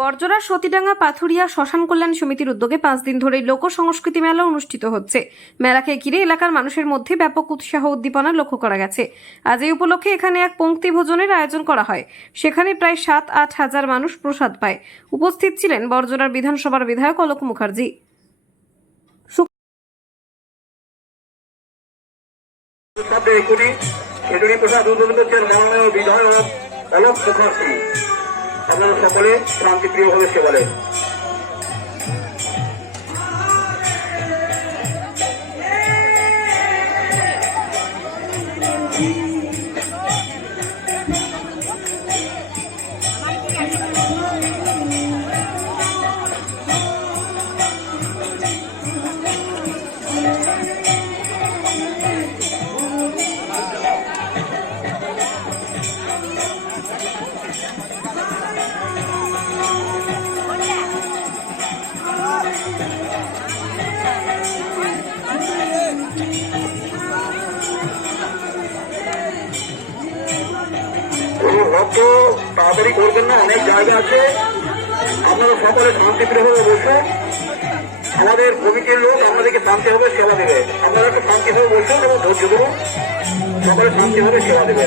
বর্জরা সতীডাঙ্গা পাথুরিয়া শ্মশান কল্যাণ সমিতির উদ্যোগে পাঁচ দিন ধরে লোক সংস্কৃতি মেলা অনুষ্ঠিত হচ্ছে। মেলাকে ঘিরে এলাকার মানুষের মধ্যে ব্যাপক উৎসাহ উদ্দীপনা লক্ষ্য করা গেছে। আজ এই উপলক্ষে এখানে এক পঙ্ক্তি ভোজনের আয়োজন করা হয়। সেখানে প্রায় সাত, আট হাজার মানুষ প্রসাদ পায়। উপস্থিত ছিলেন বর্জরার বিধানসভার বিধায়ক অলোক মুখার্জি। অলোক মুখার্জি। আপনারা সকলে শান্তিপ্রিয়ভাবে সে Thank কোনো ভক্ত, তাড়াতাড়ি করবেন না, অনেক জায়গা আছে। আপনারা সকলে শান্তিপ্রিয়ভাবে বসে আমাদের কমিটির লোক আপনাদেরকে শান্তিভাবে সেবা দেবে। আপনারা একটু শান্তিভাবে বসুন এবং ধৈর্য ধরুন। সকলে শান্তিভাবে সেবা দেবে